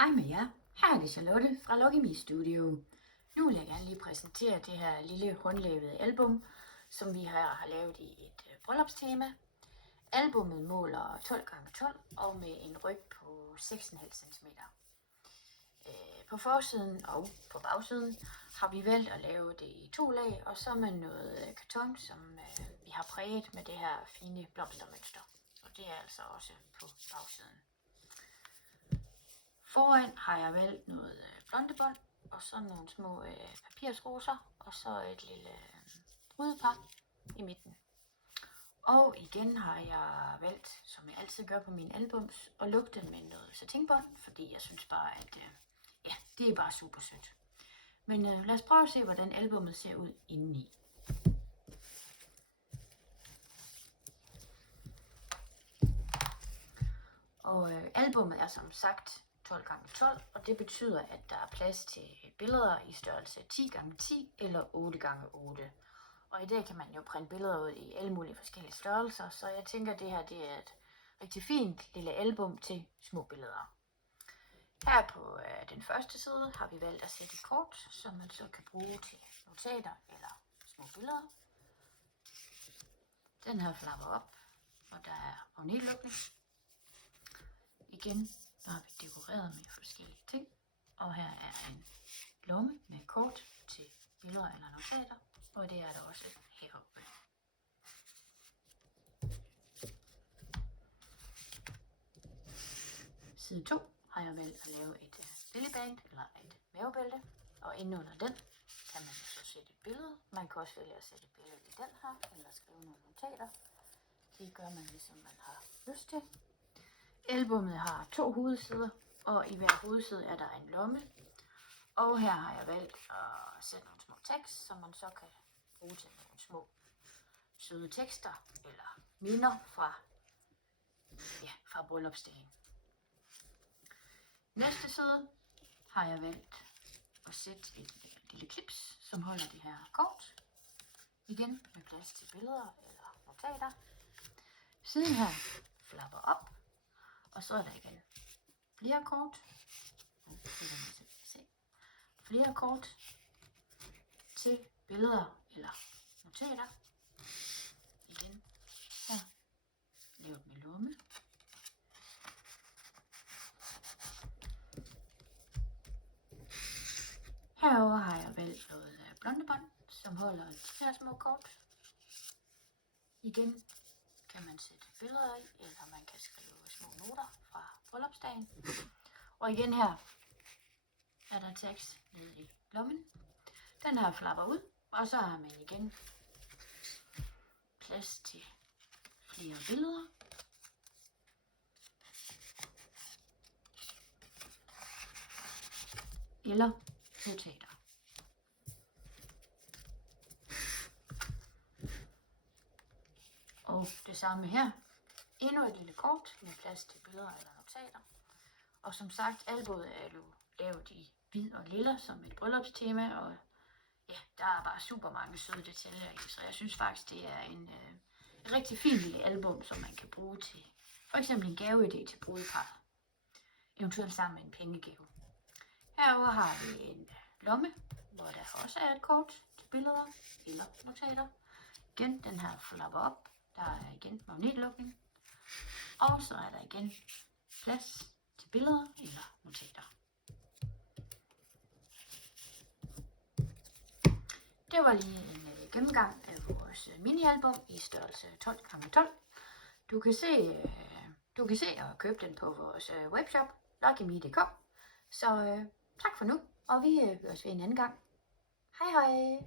Hej med jer, her er det Charlotte fra Lucky Me Studio. Nu vil jeg gerne lige præsentere det her lille håndlavede album, som vi har lavet i et bryllupstema. Albummet måler 12x12 og med en ryg på 6,5 cm. På forsiden og på bagsiden har vi valgt at lave det i 2 lag, og så med noget karton, som vi har præget med det her fine blomstermønster. Og det er altså også på bagsiden. Foran har jeg valgt noget blondebånd, og så nogle små papirsroser, og så et lille brudepar i midten. Og igen har jeg valgt, som jeg altid gør på mine albums, at lukke den med noget satinbånd, fordi jeg synes bare, at det er bare super sødt. Men lad os prøve at se, hvordan albummet ser ud indeni. Og albummet er som sagt 12x12, og det betyder, at der er plads til billeder i størrelse 10x10 eller 8x8. Og i dag kan man jo printe billeder ud i alle mulige forskellige størrelser, så jeg tænker, at det her det er et rigtig fint lille album til små billeder. Her på den første side har vi valgt at sætte et kort, som man så kan bruge til notater eller små billeder. Den her flapper op, og der er magnetlukning. Igen, så har vi dekoreret med forskellige ting, og her er en lomme med kort til billeder eller notater, og det er der også heroppe. Side 2 har jeg valgt at lave et billeband eller et mavebælte, og inde under den kan man så sætte et billede. Man kan også vælge at sætte et billede i den her, eller skrive nogle notater. Det gør man ligesom man har lyst til. Albummet har 2 hovedsider, og i hver hovedside er der en lomme. Og her har jeg valgt at sætte nogle små tekster, som man så kan bruge til nogle små søde tekster eller minder fra bryllupsdagen. Næste side har jeg valgt at sætte et lille klips, som holder det her kort. Igen med plads til billeder eller notater. Siden her flapper op. Og så er der igen flere kort. Flere kort til billeder eller notater. Igen her lavet med lomme. Herover har jeg valgt noget blondebånd, som holder de her små kort. Igen kan man sætte billeder i, eller man kan skrive små noter fra bryllupsdagen. Og igen her er der tekst nede i lommen. Den her flapper ud, og så har man igen plads til flere billeder. Eller notater. Og det samme her. Endnu et lille kort med plads til billeder eller notater. Og som sagt, albummet er jo lavet i hvid og lilla som et bryllupstema, og ja, der er bare super mange søde detaljer i, så jeg synes faktisk, det er en rigtig fin lille album, som man kan bruge til for eksempel en gaveidé til brudeparret. Eventuelt sammen med en pengegave. Herover har vi en lomme, hvor der også er et kort til billeder eller notater. Igen, den her flapper op. Der er igen magnetlukning. Og så er der igen plads til billeder eller notater. Det var lige en gennemgang af vores minialbum i størrelse 12x12. Du kan se og købe den på vores webshop, luckyme.dk. Så tak for nu, og vi høres ved en anden gang. Hej hej!